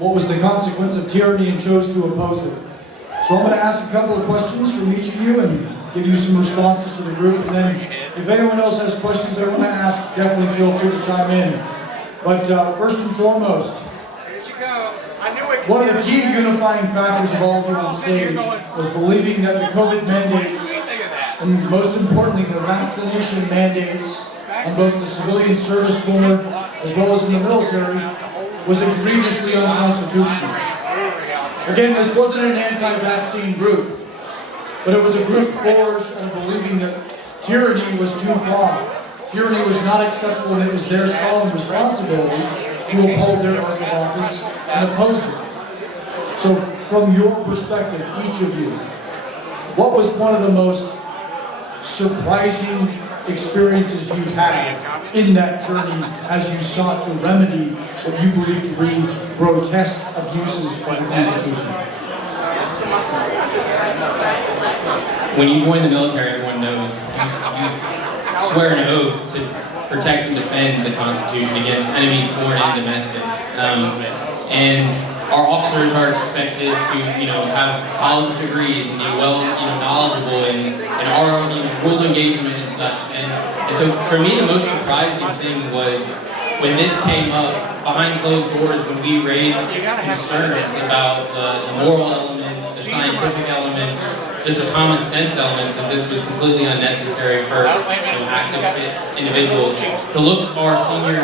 what was the consequence of tyranny and chose to oppose it. So I'm going to ask a couple of questions from each of you and give you some responses to the group, and then if anyone else has questions they want to ask, definitely feel free to chime in. But first and foremost, one of the key unifying factors of all of you on stage was believing that the COVID mandates, and most importantly the vaccination mandates on both the civilian service corps as well as in the military, was egregiously unconstitutional. Again, this wasn't an anti-vaccine group, but it was a group forged on believing that tyranny was too far. Tyranny was not acceptable, and it was their solemn responsibility to uphold their oath of office and oppose it. So, from your perspective, each of you, what was one of the most surprising experiences you had in that journey as you sought to remedy what you believe to be grotesque abuses of the Constitution? When you join the military, everyone knows you swear an oath to protect and defend the Constitution against enemies, foreign and domestic. And our officers are expected to, have college degrees and be knowledgeable in our rules of engagement and such. And so for me, the most surprising thing was when this came up behind closed doors, when we raised concerns about the moral elements, the scientific elements, just the common sense elements, that this was completely unnecessary for active, fit individuals to look our senior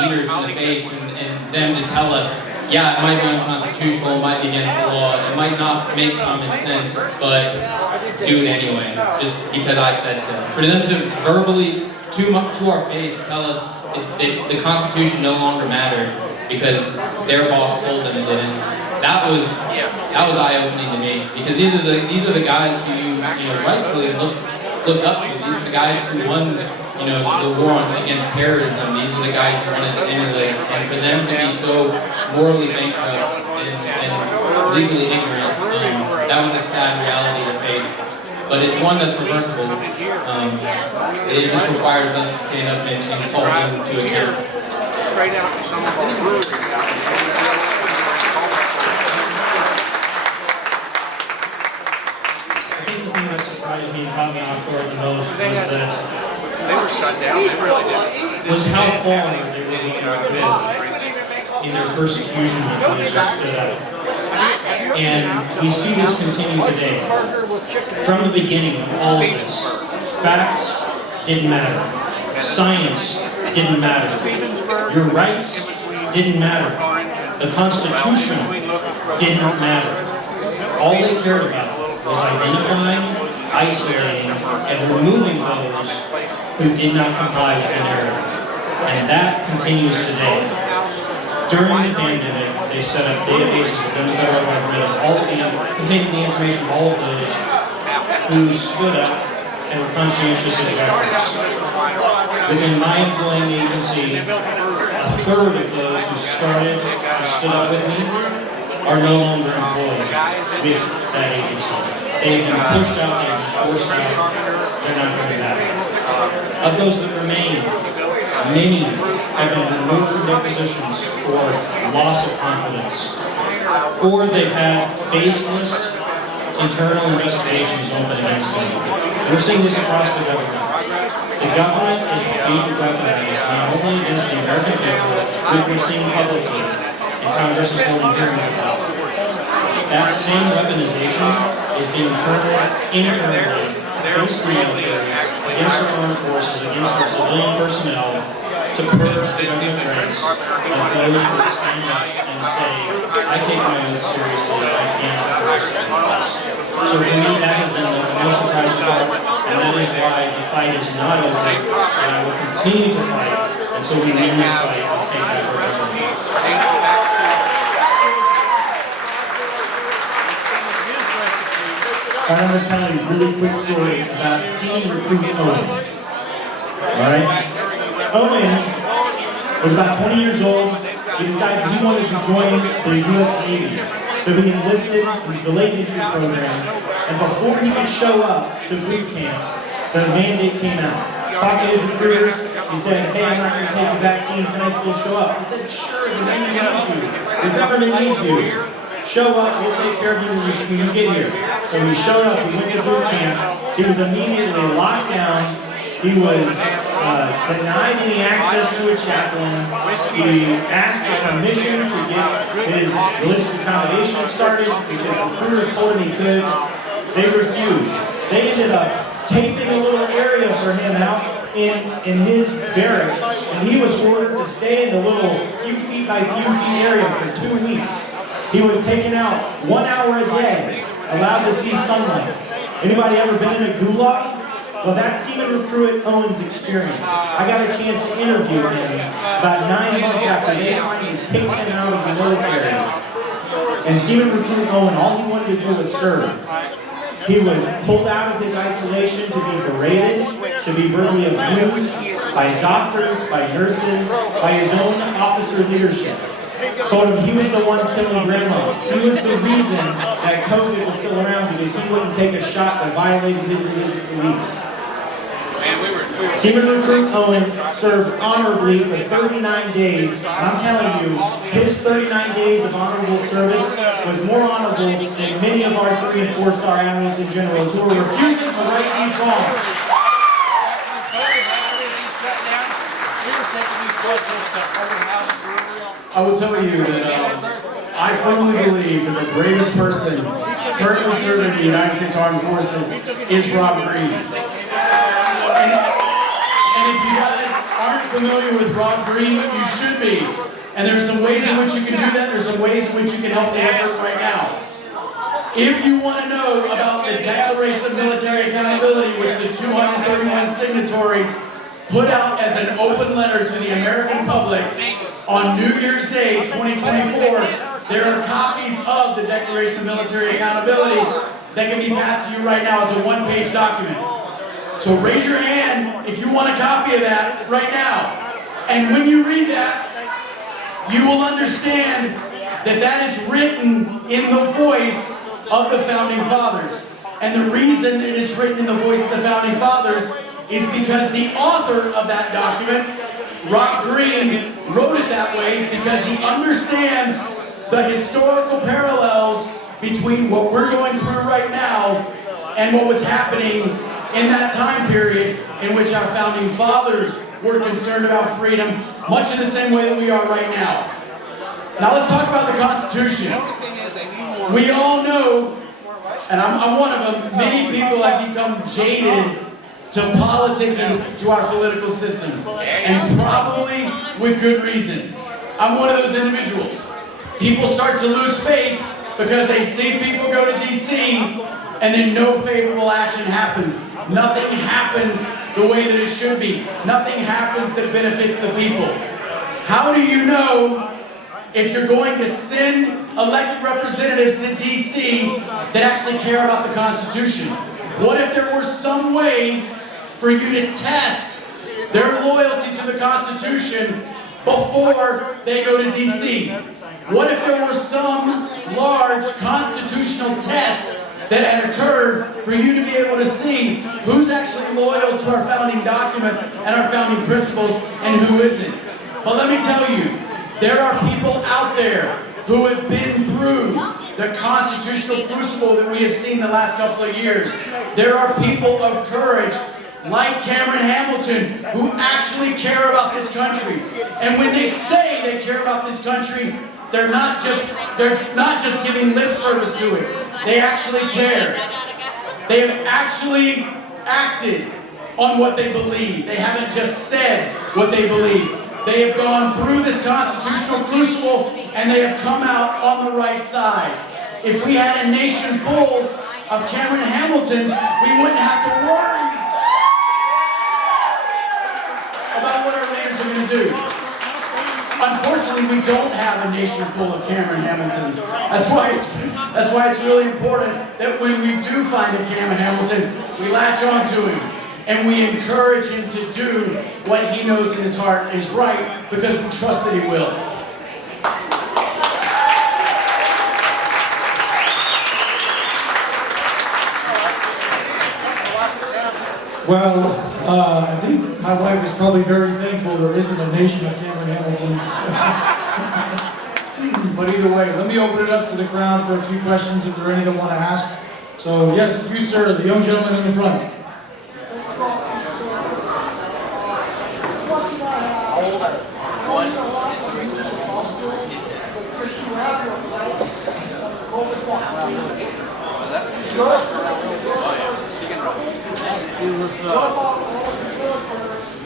leaders in the face and them to tell us, yeah, it might be unconstitutional, it might be against the law, it might not make common sense, but do it anyway, just because I said so. For them to verbally, to our face, tell us the Constitution no longer mattered because their boss told them it didn't, that was eye-opening to me, because these are the guys who you rightfully looked up to. These are the guys who won the war against terrorism. These are the guys who wanted to emulate, and for them to be so morally bankrupt and legally ignorant, that was a sad reality to face. But it's one that's reversible. It just requires us to stand up and call them to account. Straight out to some of our breweries out there. I think the thing that surprised me and caught me off guard the most was that they were shut down. They really did. Was how far they were willing to go in their persecution of those who stood up. And we see this continue today. From the beginning of all of this, facts didn't matter. Science didn't matter. Your rights didn't matter. The Constitution didn't matter. All they cared about was identifying, isolating, and removing those who did not comply with the narrative. And that continues today. During the pandemic, they set up databases within the federal government of all containing the information of all of those who stood up and were conscientious objectors. Within my employing agency, a third of those who started and stood up with me are no longer employed with that agency. They have been pushed out, they have been forced out, they're not coming back. Of those that remain, many have been removed from their positions for loss of confidence, or they've had baseless internal investigations open against them. We're seeing this across the government. The government is being weaponized not only against the American people, which we're seeing publicly, and Congress is holding hearings about. That same weaponization is being turned internally against the military, against our armed forces, against our civilian personnel, to purge the government ranks of those who would stand up and say, I take my oath seriously, I can't force this. So for me, that has been the most surprising part, and that is why the fight is not over, and I will continue to fight until we win this fight and take back our government. I'm going to tell you a really quick story about seeing recruit Owen. Alright? Owen was about 20 years old. He decided he wanted to join the U.S. Navy. So he enlisted in the delayed entry program. And before he could show up to boot camp, the mandate came out. Talked to his recruiters, You said, hey, I'm not going to take the vaccine, can I still show up? He said, sure, the Navy needs you. The government needs you. Show up, we'll take care of you when you get here. So he showed up, he went to boot camp, he was immediately locked down, he was denied any access to a chaplain, he asked for permission to get his religious accommodation started, which his recruiters told him he could. They refused. They ended up taping a little area for him out in his barracks, and he was ordered to stay in the little few feet by few feet area for 2 weeks. He was taken out 1 hour a day, allowed to see sunlight. Anybody ever been in a gulag? Well, that's Seaman Recruit Owen's experience. I got a chance to interview him about 9 months after they finally kicked him out of the military. And Seaman Recruit Owen, all he wanted to do was serve. He was pulled out of his isolation to be berated, to be verbally abused by doctors, by nurses, by his own officer leadership. Told him he was the one killing grandma. He was the reason that COVID was still around because he wouldn't take a shot that violated his religious beliefs. Seaman Recruit Owen served honorably for 39 days, and I'm telling you, his 39 days of honorable service was more honorable than many of our 3- and 4-star admirals and generals who are refusing to right these wrongs. I will tell you that I firmly believe that the greatest person currently serving the United States Armed Forces is Rob Green. And if you guys aren't familiar with Rob Green, you should be. And there's some ways in which you can do that. There's some ways in which you can help the efforts right now. If you want to know about the Declaration of Military Accountability, which the 231 signatories put out as an open letter to the American public on New Year's Day 2024, there are copies of the Declaration of Military Accountability that can be passed to you right now as a one-page document. So raise your hand if you want a copy of that right now. And when you read that, you will understand that that is written in the voice of the Founding Fathers. And the reason that it is written in the voice of the Founding Fathers is because the author of that document, Rob Green, wrote it that way because he understands the historical parallels between what we're going through right now and what was happening in that time period in which our Founding Fathers were concerned about freedom, much in the same way that we are right now. Now let's talk about the Constitution. We all know, and I'm one of them, many people have become jaded to politics and to our political systems, and probably with good reason. I'm one of those individuals. People start to lose faith because they see people go to DC and then no favorable action happens. Nothing happens the way that it should be. Nothing happens that benefits the people. How do you know if you're going to send elected representatives to DC that actually care about the Constitution? What if there were some way for you to test their loyalty to the Constitution before they go to DC? What if there were some large constitutional test that had occurred for you to be able to see who's actually loyal to our founding documents and our founding principles and who isn't? But let me tell you, there are people out there who have been through the constitutional crucible that we have seen the last couple of years. There are people of courage like Cameron Hamilton who actually care about this country. And when they say they care about this country, they're not just giving lip service to it. They actually care. They have actually acted on what they believe. They haven't just said what they believe. They have gone through this constitutional crucible and they have come out on the right side. If we had a nation full of Cameron Hamiltons, we wouldn't have to worry about what our leaders are going to do. Unfortunately, we don't have a nation full of Cameron Hamiltons. That's why it's really important that when we do find a Cameron Hamilton, we latch on to him and we encourage him to do what he knows in his heart is right because we trust that he will. Well, I think my wife is probably very thankful there isn't a nation of Cameron Hamiltons. But either way, let me open it up to the crowd for a few questions if there are any that want to ask. So yes, you sir, the young gentleman in the front. She was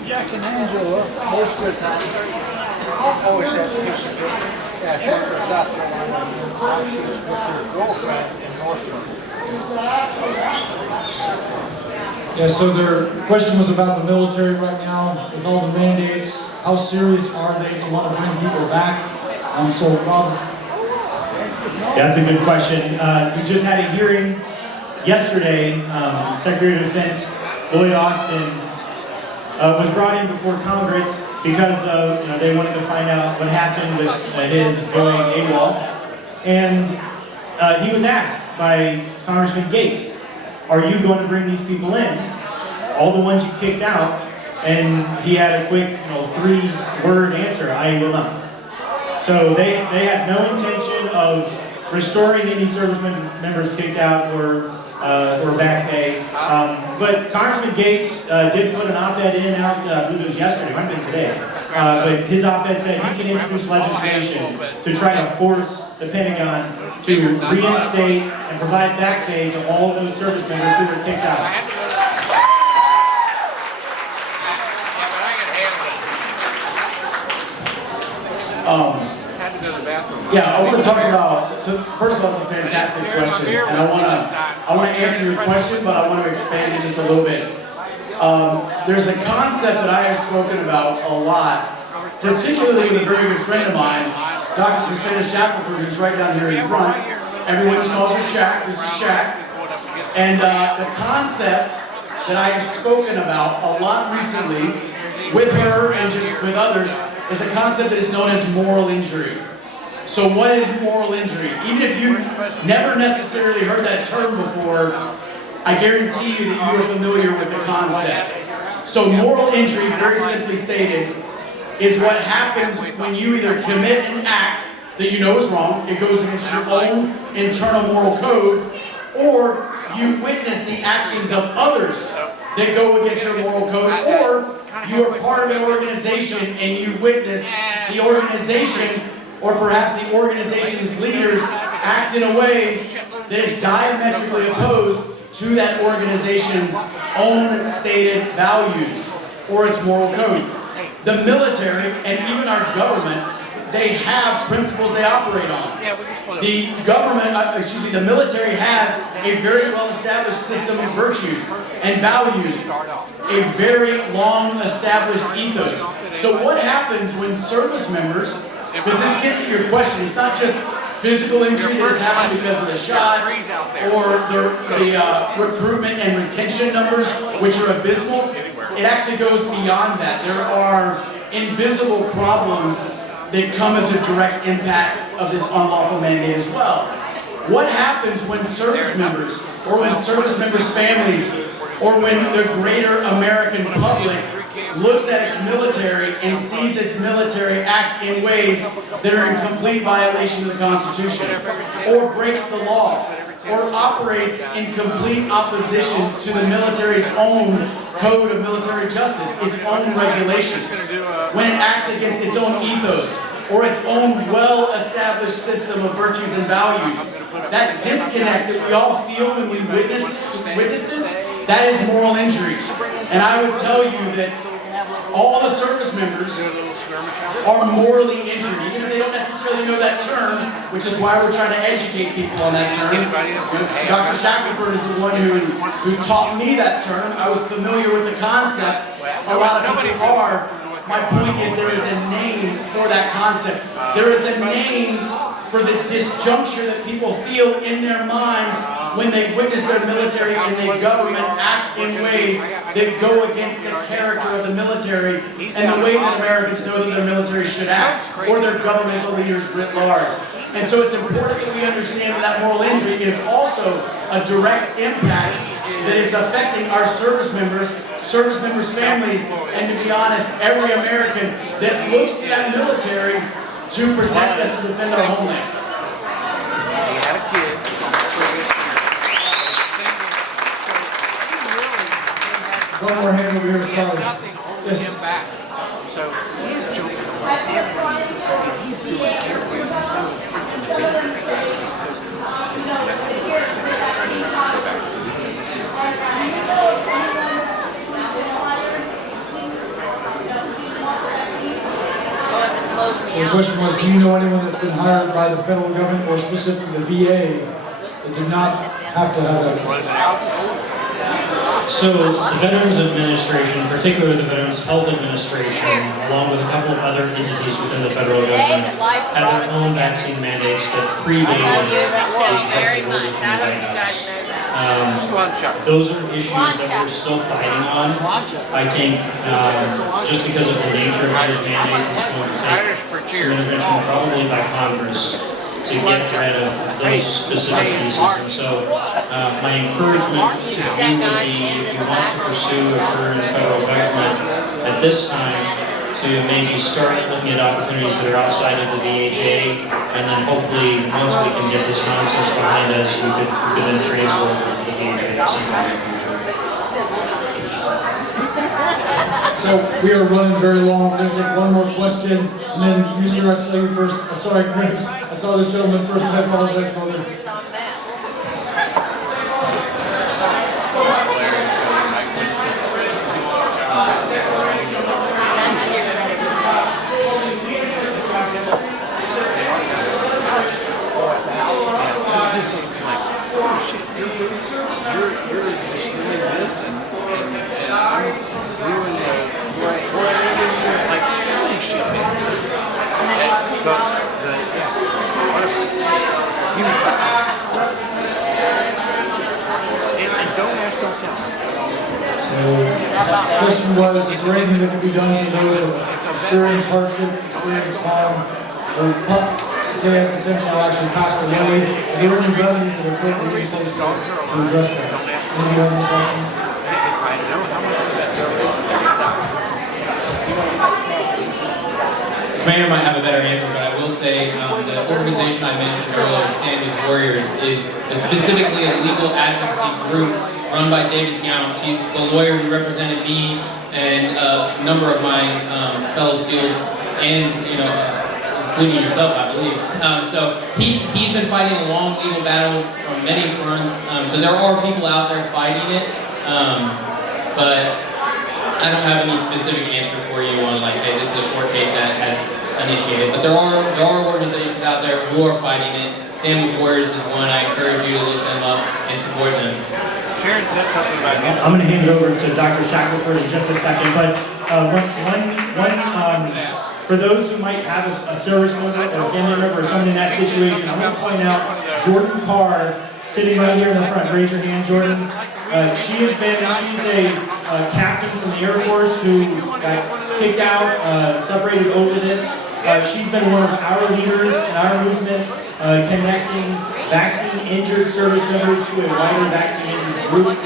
Jack and Angela most of the time. Always had a piece of it. Yeah, she went to South Carolina. Now she's with her girlfriend in North Carolina. Yeah, so their question was about the military right now, with all the mandates. How serious are they to want to bring people back? So Rob. That's a good question. We just had a hearing yesterday. Secretary of Defense Lloyd Austin was brought in before Congress because they wanted to find out what happened with his going AWOL. And he was asked by Congressman Gates, are you going to bring these people in? All the ones you kicked out. And he had a quick 3-word answer, I will not. So they had no intention of restoring any service members kicked out or back pay. But Congressman Gates did put an op-ed in out, I believe it was yesterday, it might have been today. But his op-ed said he can introduce legislation to try to force the Pentagon to reinstate and provide back pay to all of those service members who were kicked out. Yeah, I want to talk about. So first of all, it's a fantastic question, and I want to answer your question, but I want to expand it just a little bit. There's a concept that I have spoken about a lot, particularly with a very good friend of mine, Dr. Christina Shackelford, who's right down here in front. Everyone just calls her Shaq. This is Shaq, and the concept that I have spoken about a lot recently with her and just with others is a concept that is known as moral injury. So what is moral injury? Even if you've never necessarily heard that term before, I guarantee you that you are familiar with the concept. So moral injury, very simply stated, is what happens when you either commit an act that you know is wrong, it goes against your own internal moral code, or you witness the actions of others that go against your moral code, or you are part of an organization and you witness the organization or perhaps the organization's leaders act in a way that is diametrically opposed to that organization's own stated values or its moral code. The military and even our government, they have principles they operate on. The the military has a very well-established system of virtues and values, a very long-established ethos. So what happens when service members, because this gets at your question, it's not just physical injury that has happened because of the shots or the recruitment and retention numbers, which are abysmal. It actually goes beyond that. There are invisible problems that come as a direct impact of this unlawful mandate as well. What happens when service members, or when service members' families, or when the greater American public looks at its military and sees its military act in ways that are in complete violation of the Constitution, or breaks the law, or operates in complete opposition to the military's own code of military justice, its own regulations, when it acts against its own ethos, or its own well-established system of virtues and values. That disconnect that we all feel when we witness this, that is moral injury. And I would tell you that all the service members are morally injured, even if they don't necessarily know that term, which is why we're trying to educate people on that term. Dr. Shackelford is the one who taught me that term. I was familiar with the concept. A lot of people are. My point is there is a name for that concept. There is a name for the disjuncture that people feel in their minds when they witness their military and their government act in ways that go against the character of the military and the way that Americans know that their military should act, or their governmental leaders writ large. And so it's important that we understand that moral injury is also a direct impact that is affecting our service members' families, and to be honest, every American that looks to that military to protect us and defend our homeland. He had a kid on the previous year. One more hand over here, sorry. Nothing holding Yes. him back. So he's jumping on everything. And he's doing everything. So freaking big. So the question was, do you know anyone that's been hired by the federal government, or specifically the VA, that did not have to have a... So the Veterans Administration, particularly the Veterans Health Administration, along with a couple of other entities within the federal government, had their own vaccine mandates that predated the executive order from the White House. Those are issues that we're still fighting on. I think just because of the nature of those mandates, it's going to take some intervention probably by Congress to get rid of those specific pieces. And so my encouragement to you would be, if you want to pursue a career in federal government at this time, to maybe start looking at opportunities that are outside of the VHA, and then hopefully once we can get this nonsense behind us, we could then transfer over to the VHA at some point in the future. So we are running very long. We're going to take one more question, and then you, sir, I saw you first. Sorry, Greg. I saw this gentleman first. I apologize, brother. The question was, is there anything that can be done for those that experience hardship, experience harm, or can potentially actually pass away? Are there any remedies that are currently in place to address that? Any other questions? I know how much of that Commander might have a better answer, but I will say the organization I mentioned earlier, Stand With Warriors, is specifically a legal advocacy group run by David Younts. He's the lawyer who represented me and a number of my fellow SEALs, and including yourself, I believe. So he's been fighting a long legal battle from many fronts. So there are people out there fighting it, but I don't have any specific answer for you on like, hey, this is a court case that has initiated. But there are organizations out there who are fighting it. Stand With Warriors is one. I encourage you to look them up and support them. Sharon said something about him. I'm going to hand it over to Dr. Shackelford in just a second, but for those who might have a service member or a family member or someone in that situation, I want to point out Jordan Carr sitting right here in the front. Raise your hand, Jordan. She's a captain from the Air Force who got kicked out, separated over this. She's been one of our leaders in our movement, connecting vaccine-injured service members to a wider vaccine-injured group,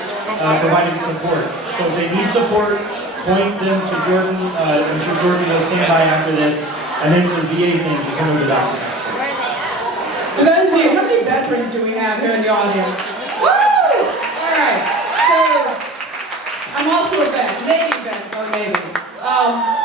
providing support. So if they need support, point them to Jordan. I'm sure Jordan will stand by after this. And then for VA things, we'll come over to Dr. For those of you, how many veterans do we have here in the audience? Woo! All right. So, I'm also a vet, Navy vet, or Navy.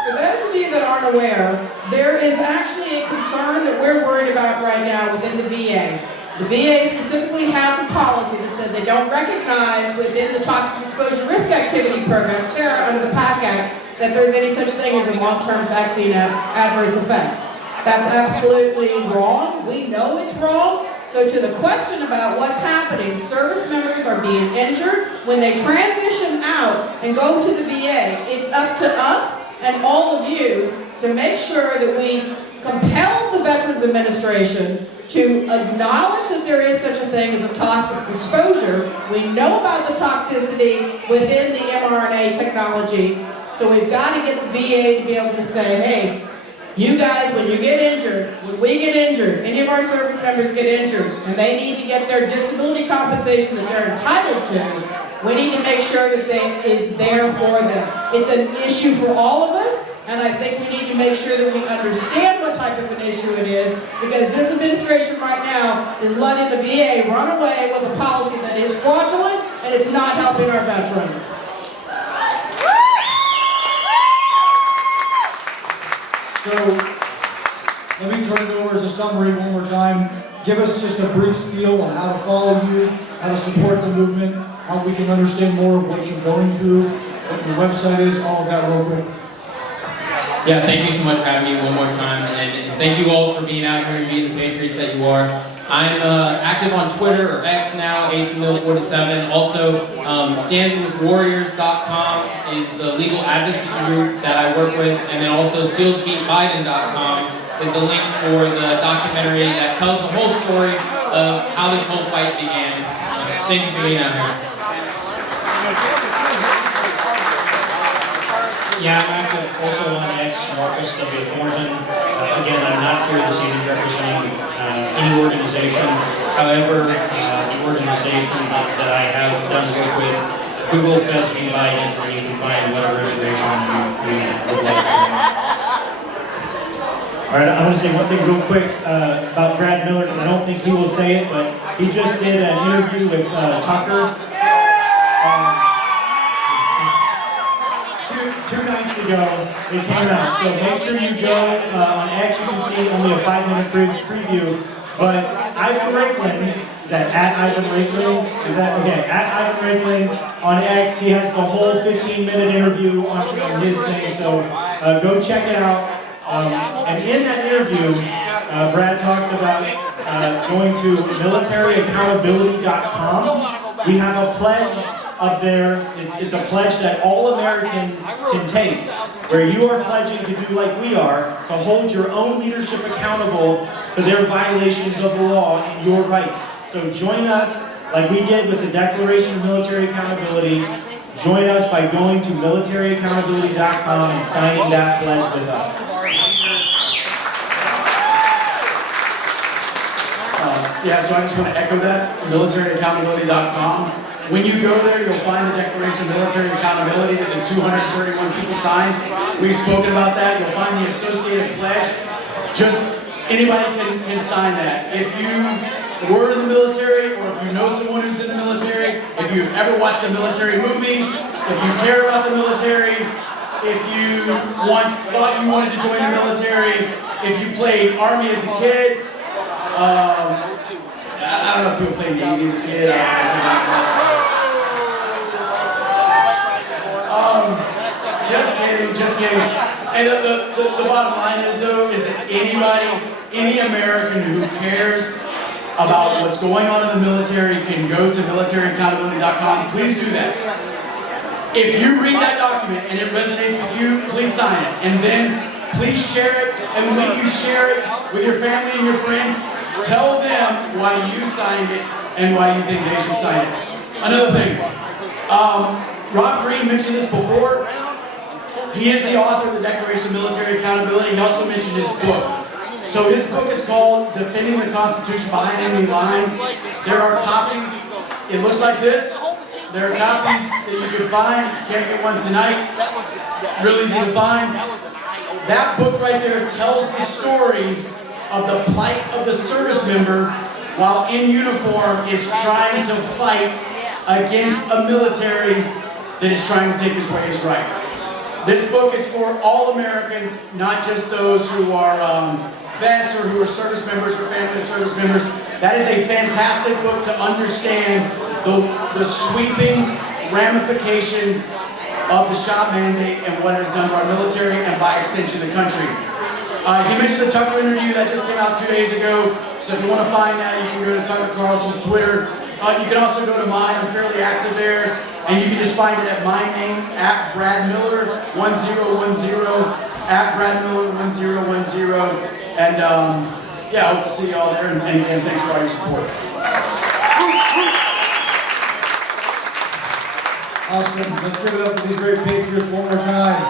For those of you that aren't aware, there is actually a concern that we're worried about right now within the VA. The VA specifically has a policy that says they don't recognize within the Toxic Exposure Risk Activity Program, TARA, under the PAC Act, that there's any such thing as a long-term vaccine adverse effect. That's absolutely wrong. We know it's wrong. So to the question about what's happening, service members are being injured. When they transition out and go to the VA, it's up to us and all of you to make sure that we compel the Veterans Administration to acknowledge that there is such a thing as a toxic exposure. We know about the toxicity within the mRNA technology, so we've got to get the VA to be able to say, hey, You guys, when you get injured, when we get injured, any of our service members get injured, and they need to get their disability compensation that they're entitled to, we need to make sure that that is there for them. It's an issue for all of us, and I think we need to make sure that we understand what type of an issue it is, because this administration right now is letting the VA run away with a policy that is fraudulent, and it's not helping our veterans. So, let me turn it over as a summary one more time. Give us just a brief spiel on how to follow you, how to support the movement, how we can understand more of what you're going through, what your website is, all of that real quick. Yeah, thank you so much for having me one more time, and thank you all for being out here and being the patriots that you are. I'm active on Twitter, or X now, ACMill47. Also, StandingWithWarriors.com is the legal advocacy group that I work with, and then also SealsBeatBiden.com is the link for the documentary that tells the whole story of how this whole fight began. Thank you for being out here. Yeah, I'm active also on X, Marcus W. Thornton. Again, I'm not here this evening representing any organization. However, the organization that I have done work with, Google Feds v. Biden, where you can find whatever information you would like to know. All right, I want to say one thing real quick about Brad Miller, because I don't think he will say it, but he just did an interview with Tucker. Two nights ago, it came out. So make sure you go on X. You can see only a 5-minute preview. But Ivan Raiklen, is that at Ivan Raiklen? Is that okay? At Ivan Raiklen on X, he has the whole 15-minute interview on his thing. So go check it out. And in that interview, Brad talks about going to militaryaccountability.com. We have a pledge up there. It's a pledge that all Americans can take, where you are pledging to do like we are, to hold your own leadership accountable for their violations of the law and your rights. So join us like we did with the Declaration of Military Accountability. Join us by going to militaryaccountability.com and signing that pledge with us. Yeah, so I just want to echo that, militaryaccountability.com. When you go there, you'll find the Declaration of Military Accountability that the 231 people signed. We've spoken about that. You'll find the associated pledge. Just anybody can sign that. If you were in the military, or if you know someone who's in the military, if you've ever watched a military movie, if you care about the military, if you once thought you wanted to join the military, if you played Army as a kid, I don't know if people played Navy as a kid. Just kidding. And the bottom line is, though, is that any American who cares about what's going on in the military can go to militaryaccountability.com. Please do that. If you read that document and it resonates with you, please sign it. And then please share it. And when you share it with your family and your friends, tell them why you signed it and why you think they should sign it. Another thing, Rob Green mentioned this before. He is the author of the Declaration of Military Accountability. He also mentioned his book. So his book is called Defending the Constitution Behind Enemy Lines. There are copies. It looks like this. There are copies that you can find. Can't get one tonight. Real easy to find. That book right there tells the story of the plight of the service member while in uniform is trying to fight against a military that is trying to take away his rights. This book is for all Americans, not just those who are vets or who are service members or family of service members. That is a fantastic book to understand the sweeping ramifications of the shop mandate and what it has done to our military and by extension the country. He mentioned the Tucker interview that just came out 2 days ago. So if you want to find that, you can go to Tucker Carlson's Twitter. You can also go to mine. I'm fairly active there. And you can just find it at my name, at Brad Miller 1010, at Brad Miller 1010. And yeah, I hope to see you all there. And again, thanks for all your support. Awesome. Let's give it up for these great patriots one more time.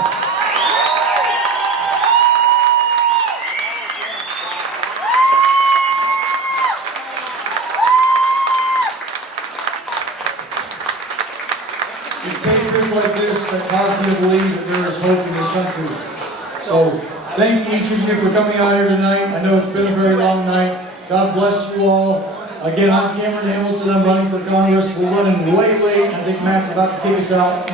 It's patriots like this that cause me to believe that there is hope in this country. So, thank each of you for coming out here tonight. I know it's been a very long night. God bless you all. Again, I'm Cameron Hamilton. I'm running for Congress. We're running way late. I think Matt's about to kick us out.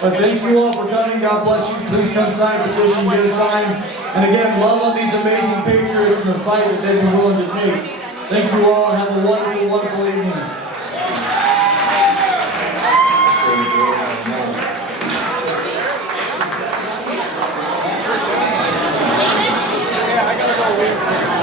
But thank you all for coming. God bless you. Please come sign a petition, get a sign. And again, love on these amazing patriots and the fight that they've been willing to take. Thank you all and have a wonderful, wonderful evening. Yeah, I gotta go leave.